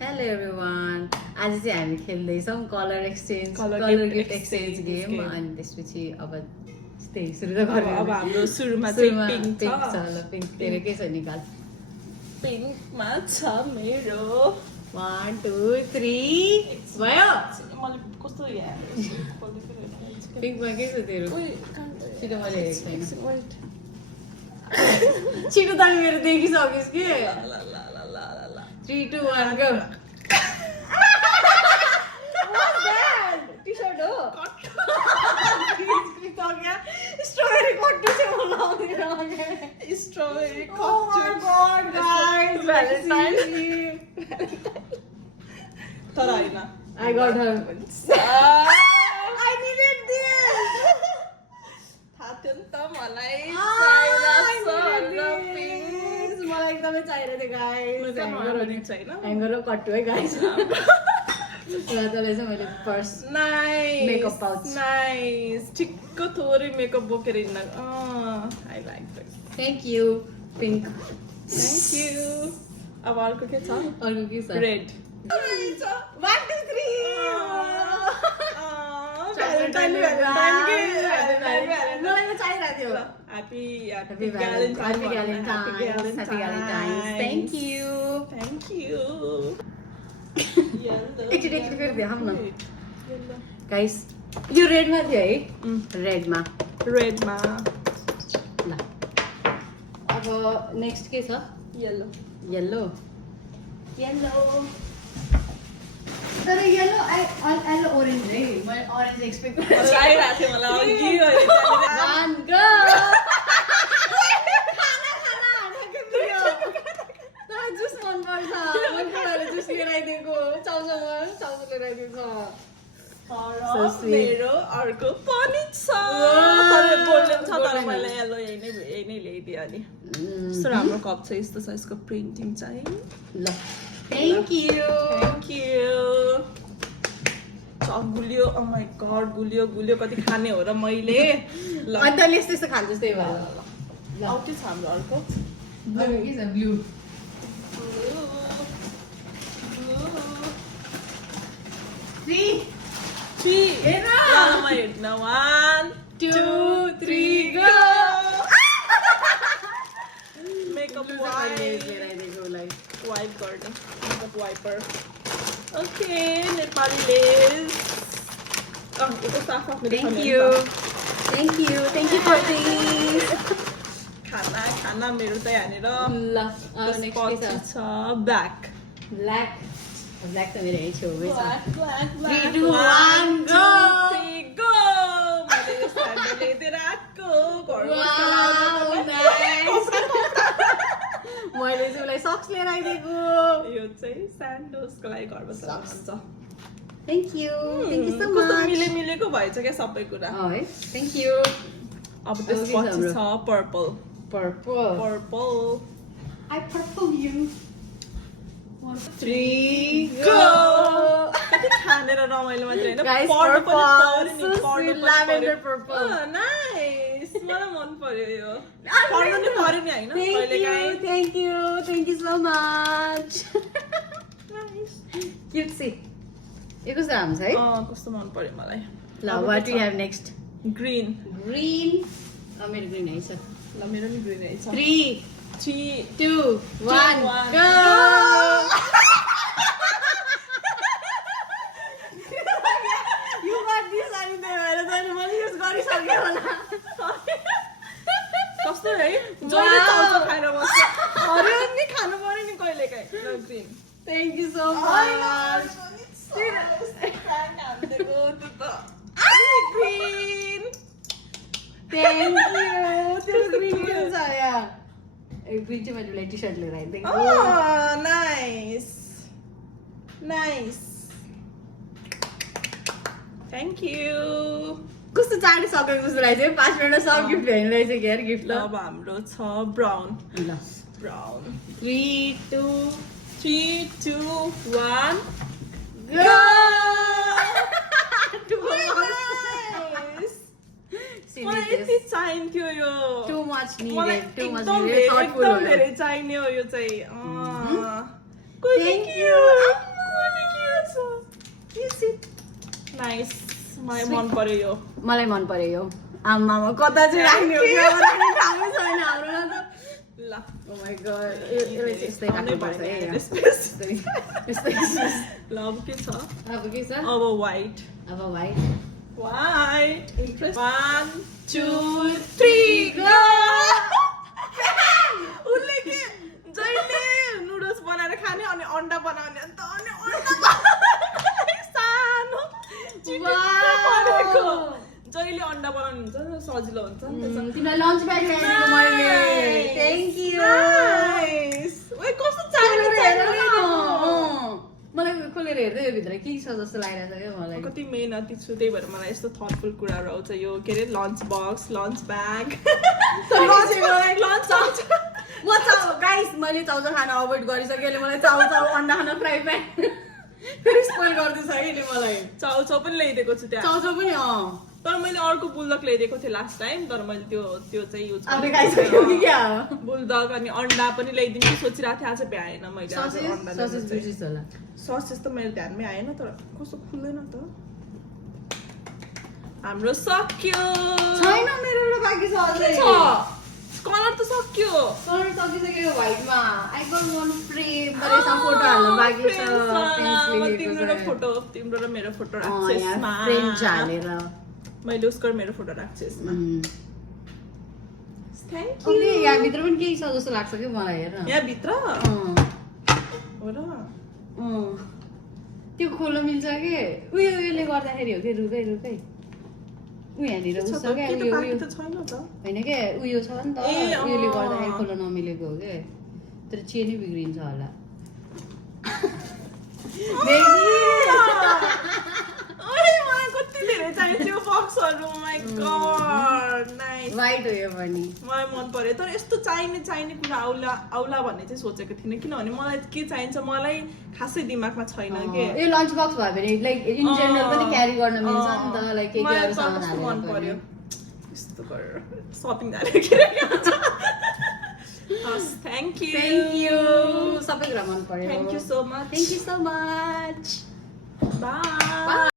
Hello everyone. आज चाहिँ हामी खेल्दैछौँ कलर गिफ्ट एक्सचेन्ज गेम अनि त्यसपछि अब त्यही सुरु त गरौँ अब हाम्रो सुरुमा चाहिँ पिंक छ ल पिंक तेरो के छ निकाल पिंकमा छ मेरो 1 2 3 भयो मैले कस्तो पिंकमा के छ तेरो छिटो मैले हेरेको छैन वेट छिटो त मेरो देखिसकिस् के 3 2 1 go What's that? T-shirt हो स्ट्रॉबेरी कट्टु चाहिँ बोलाउँदैन strawberry Oh my god guys Valentine's तर हैन I got her I needed this थाहा थियो नि त मलाई मलाई एकदमै चाहिरहेको थियो गाइस छैन ह्याङ्गर र कट्टु है गाइस ल तले चाहिँ मैले purse nice Makeup pouch. Nice ठिक्क थोरै मेकअप बोकेर हिँड्न I like this thank you pink thank you अब अर्को के छ अर्को के छ रेड 1 2 3 मलाई यो चाहिरहेको थियो Happy Happy Valentine's Thank you Thank you. एकचोटि फेरि देखाउँ न गाइस यो रेडमा थियो है रेडमा रेडमा ल अब नेक्स्ट के छ येलो येल्लो तर येल्लो आई ओरेन्ज है मैले ओरेन्ज एक्सपेक्ट लागिरहेको थियो मलाई अघि वान गो जुस मनपर्छ जुस लिएर आइदिएको चाउचाउ लिएर आइदिएको मेरो अर्को पनि छ तर गोल्डन छ तर मैले येलो यही नै ल्याइदिएँ अनि यस्तो राम्रो कप छ यस्तो छ यसको प्रिन्टिङ चाहिँ ल थ्याङ्क यू गुलियो ओ माई गड गुलियो कति खाने हो र मैले ल अन्त यस्तो यस्तो खान्छ त्यही भएर अब के छ हाम्रो अर्को के छ ब्लू हेर म हेर्न 1 2 3 गो मेकअप वाइप गर्ने मेकअप वाइपर ओके नेपालीले थ्याङ्क यू फर दिस खाना मेरो चाहिँ यहाँनिर ल नेक्स्ट के छ छ ब्ल्याक ब्ल्याक त मेरो यही छेउमै छ 3 3 2 1 गो गो मैले यो स्यान्डल ल्याइदिएर आएको मैले चाहिँ उसलाई सक्स लिएर आइदिएको यो चाहिँ स्यान्डल्सको लागि घरमा सक्छ थ्याङ्क यू सो कस्तो मच मिलेको भएछ क्या सबै कुरा है थ्याङ्क यू अब त्यसपछि छ purple I purple you 3 go कति खानेर रमाइलो मात्र हैन Guys, पढ्नु पनि purple, पढ्नु पनि lavender purple. नाइस मलाई मन पर्यो यो पढ्नु नि पर्यो नि हैन कहिले काहीँ Thank you so much. Cutesy. यो कस्तो राम्रो छ है कस्तो मन पर्यो मलाई ल what do you have next green green मेरो ग्रीन है छ ल मेरो नि ग्रीन है छ 3 2 2 1 go You got this अनि त्यही भएर चाहिँ मैले युज गरिसकेँ होला कस्तो है जहिले चाउचाउ खाएर बस्छ अरे नि खानु पर्यो नि कहिले काहीँ ल green Thank you so much. Green Thank you. त्यो ग्रीन के छ यहाँ ग्रीन चाहिँ मैले टी-सर्ट लिएर आइदिएको नाइस थ्याङ्क यू कस्तो चाँडै सकेको जस्तो लाग्छ 5 मिनटमा सब गिफ्ट ल्याउनु रहेछ यार गिफ्ट ल अब हाम्रो छ ब्राउन ल ब्राउन 3 2 3 2 1 go मलाई यति चाहिन्थ्यो यो too much मलाई needed एकदम thoughtful धेरै चाहिने हो यो चाहिँ Thank you. नाइस मलाई मन पर्यो यो मलाई मन पर्यो यो आमामा कता चाहिँ राख्ने हो क्या ठाउँै छैन हाम्रोमा त ल ओ माय गॉड यस्तै राख्नुपर्छ है यस्तै ल अब के छ अब के छ अब व्हाइट अब भाइ इन्ट्रेस्ट 1 2 3 गो उले के जहिले नुडल्स बनाएर खाने अनि अंडा बनाउने अनि अंडा सानो चिटिक्क परेको जहिले अंडा बनाउनु हुन्छ नि सजिलो हुन्छ नि त्यसो तिमीलाई लन्च ब्याग ल्याइदिएको मैले थ्यांक यू नाइस ओइ कस्तो चाइने मलाई खोलेर हेर्दै यो भित्र के छ जस्तो लागिरहेछ क्या मलाई कति मेहनती छु त्यही भएर मलाई यस्तो थटफुल कुराहरू आउँछ यो के अरे lunch box lunch bag lunch म चाउ गाइस मैले चाउचाउ खान अभोइड गरिसकेँ अहिले मलाई चाउचाउ अन्डा खान फ्राई प्यान फेरि स्पोइल गर्दैछ कि मलाई चाउचाउ पनि ल्याइदिएको छु त्यहाँ चाउचाउ पनि तर मैले अर्को बुल्दक ल्याइदिएको थिएँ लास्ट टाइम तर मैले त्यो चाहिँ युज अब खाइसक्यो कि क्या बुल्दक अनि अन्डा पनि ल्याइदिनु सोचिरहेको थिएँ आज भ्याएन मैले ससेज बुझिस होला ससेज त मेरो ध्यानमै आएन तर कस्तो खुल्दैन त हाम्रो सक्यो छैन मेरो एउटा बाँकी छ अझै कलर त सक्यो कलर सकिसक्यो व्हाइटमा आई डोन्ट वान्ट फ्रेम तर यसमा फोटो हाल्न बाँकी छ तिम्रो र मेरो फोटो फ्रेम राख्छु यसमा झालेर मैले उसको र मेरो फोटो राख्छु यसमा थ्यांक यू ओके यहाँ भित्र पनि केही छ जस्तो लाग्छ कि मलाई हेर यहाँ भित्र हो र त्यो खोल्न मिल्छ कि उयोले गर्दाखेरि हो कि रुकै रुकै यहाँनिर उस छ क्या उयो छैन त होइन के उयो छ नि त उयोले गर्दाखेरि खोल्न नमिलेको हो के तर चेनै बिग्रिन्छ होला कति धेरै चाहिन्छ बक्सहरू माइ गॉड नाइस व्हाइट हो यो पनि मलाई मन पर्यो तर यस्तो चाहिने कुरा आउला भन्ने चाहिँ सोचेको थिइनँ किनभने मलाई के चाहिन्छ मलाई खासै दिमागमा छैन के यो लन्च बक्स भयो भने लाइक इन जेनरल पनि क्यारी गर्न मिल्छ नि त लाइक के अरू सामान हालेर मन पर्यो यस्तो गरेर शपिङ गरेर थ्यांक यू सबै कुरा मन पर्यो thank you so much thank you so much bye